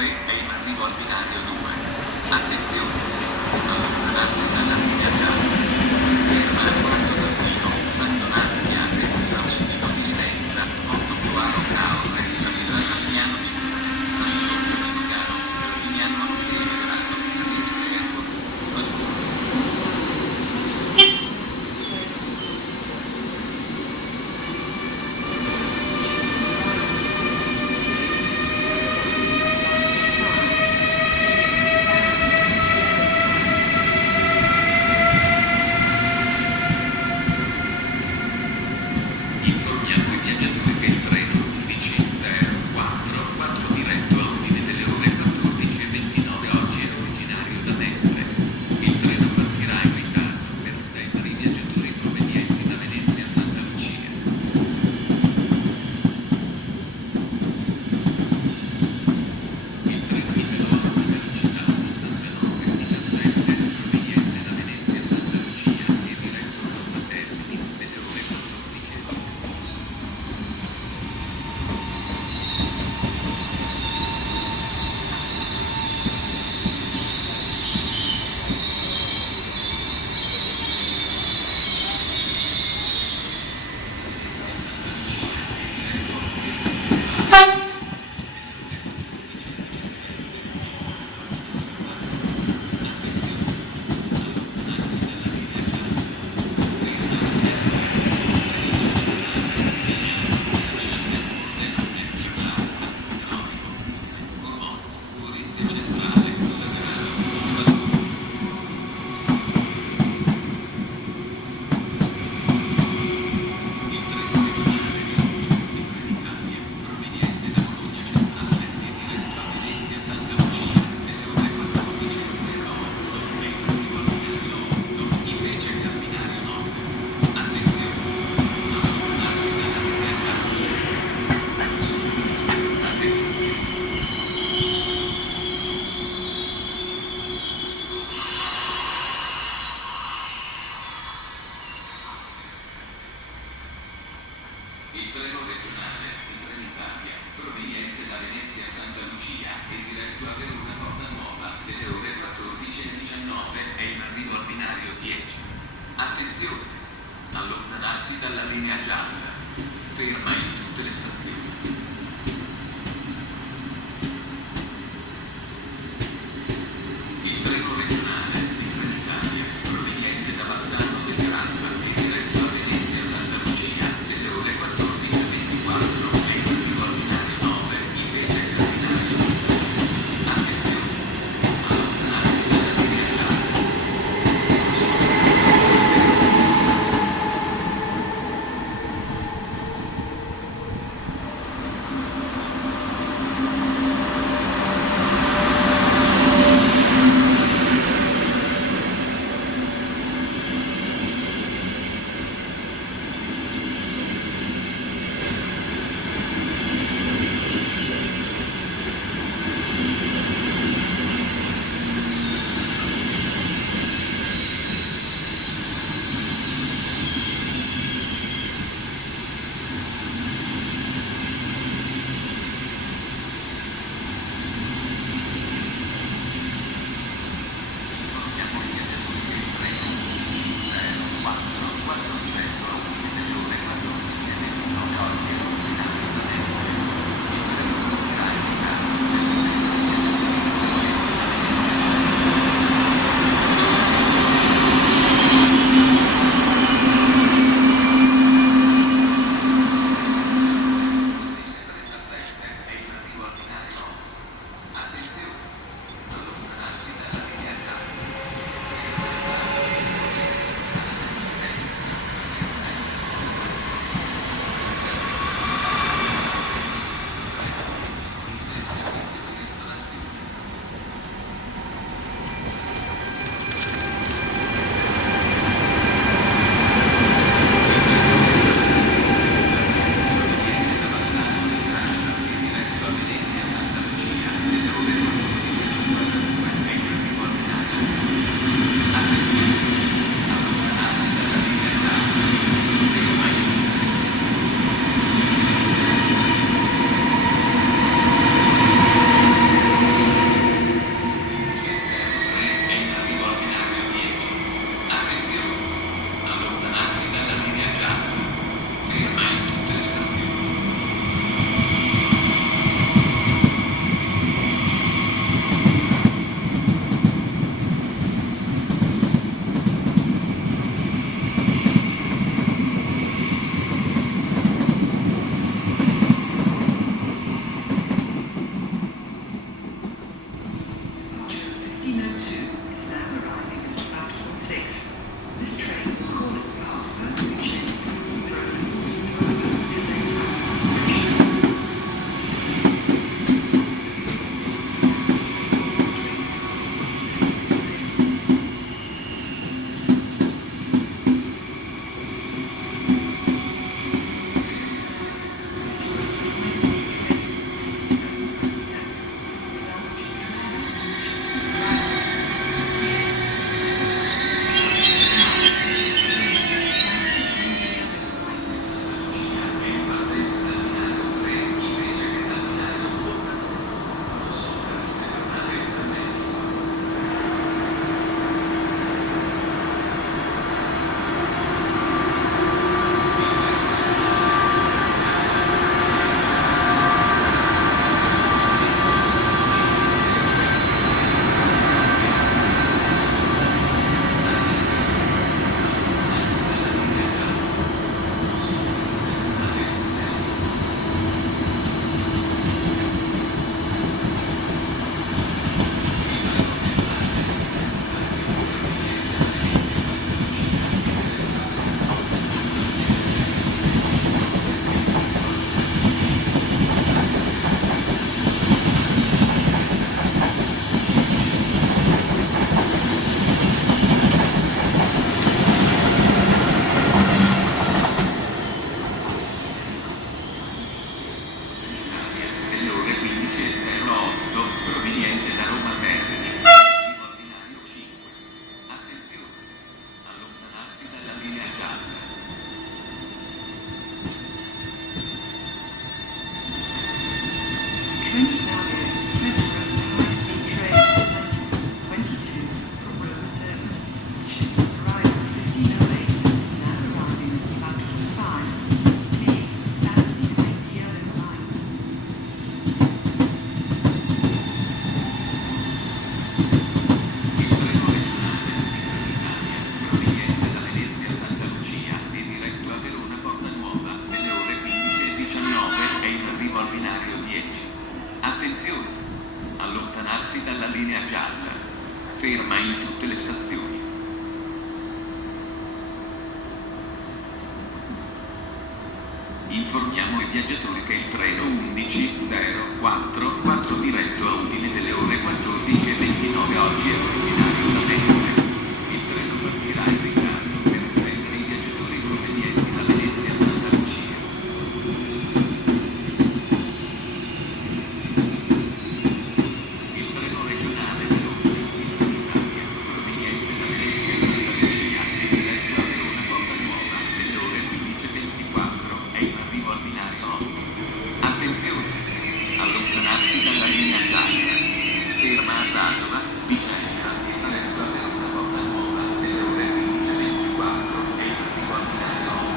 3 è in arrivo al binario 2. Attenzione! Allontanarsi dalla linea gialla. Ferma a Quarto Torino, San Donato Piave, San Subito Firenze, Porto Provaro Caore, Capistrano Piano di San Giorgio di Lugano, Giardiniano Montenegrato, informiamo i viaggiatori che il treno 1104 diretto a Udine delle ore 14:29 oggi è originario da Mestre. Il treno partirà in ritardo per attendere i viaggiatori provenienti da Venezia Santa Lucia. Il treno di Verona a velocità 89-17 proveniente da Venezia Santa Lucia e diretto a Roma Termini delle ore 14. Il treno regionale di Trenitalia, proveniente da Venezia Santa Lucia e diretto a Verona Porta Nuova delle ore 14:19 è in arrivo al binario 10. Attenzione! Allontanarsi dalla linea gialla. Ferma in tutte le stazioni. Il treno regionale di Trenitalia, proveniente da Bassano del Grappa e diretto a Venezia Santa Lucia delle ore 14:24 è in arrivo al binario 9, invece che al binario 2. Attenzione! Allontanarsi dalla linea gialla. Attenzione! Allontanarsi dalla linea gialla. Ferma in tutte le stazioni. Informiamo i viaggiatori che il treno 11.04 diretto a Udine delle ore 14:29 oggi è originario da Mestre. Il treno partirà in ritardo per prendere i viaggiatori provenienti da Venezia a Santa Lucia. Il treno regionale dell'Italia proveniente da Venezia a Santa Lucia e diretto a Verona Porta Nuova delle ore 15:24 è in arrivo al binario 8. Attenzione! Allontanarsi dalla linea gialla. Ferma a Padova, Vicenza, diretto a Verona Porta Nuova delle ore 15:24 è in arrivo al binario 8.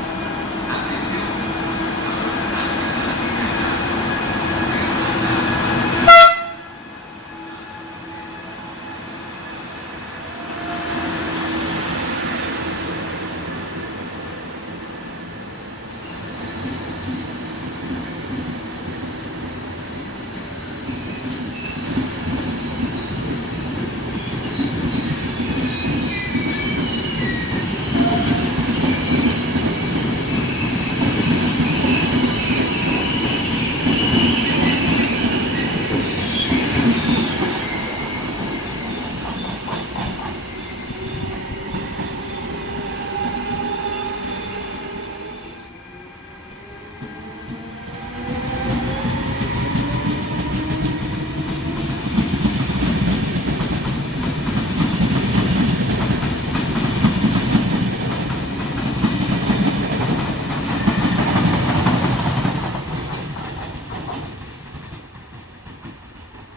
Attenzione! Allontanarsi dalla linea gialla.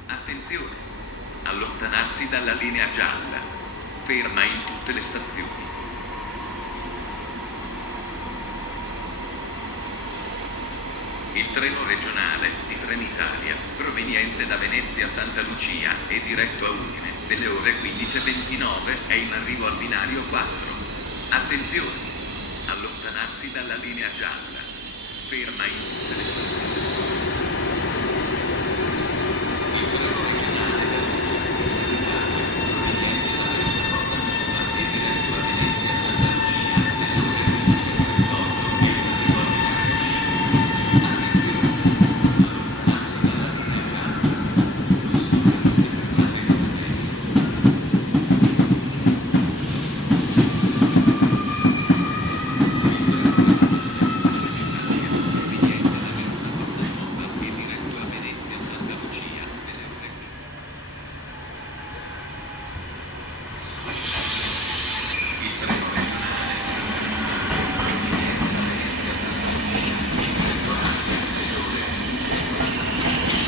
Attenzione! Allontanarsi dalla linea gialla. Ferma in tutte le stazioni. Il treno regionale di Trenitalia, proveniente da Venezia a Santa Lucia e diretto a Udine, delle ore 15:29 è in arrivo al binario 4. Attenzione! Allontanarsi dalla linea gialla. Ferma in tutte le stazioni. Il treno regionale proveniente da Porta Nuova e diretto a Venezia a Santa Lucia delle ore 15:38 è in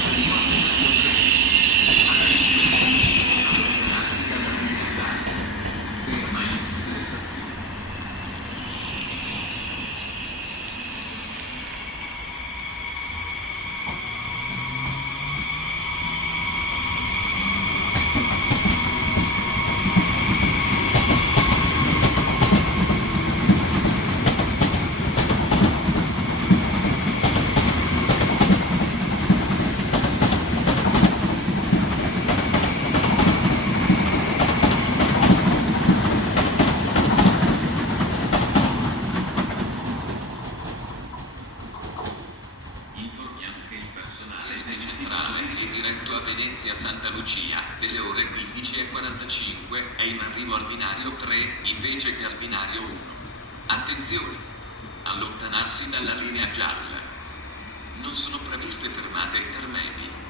arrivo al binario 5. Allontanarsi dalla linea gialla. Venezia Santa Lucia delle ore 15:45 è in arrivo al binario 3 invece che al binario 1. Attenzione! Allontanarsi dalla linea gialla. Non sono previste fermate intermedie.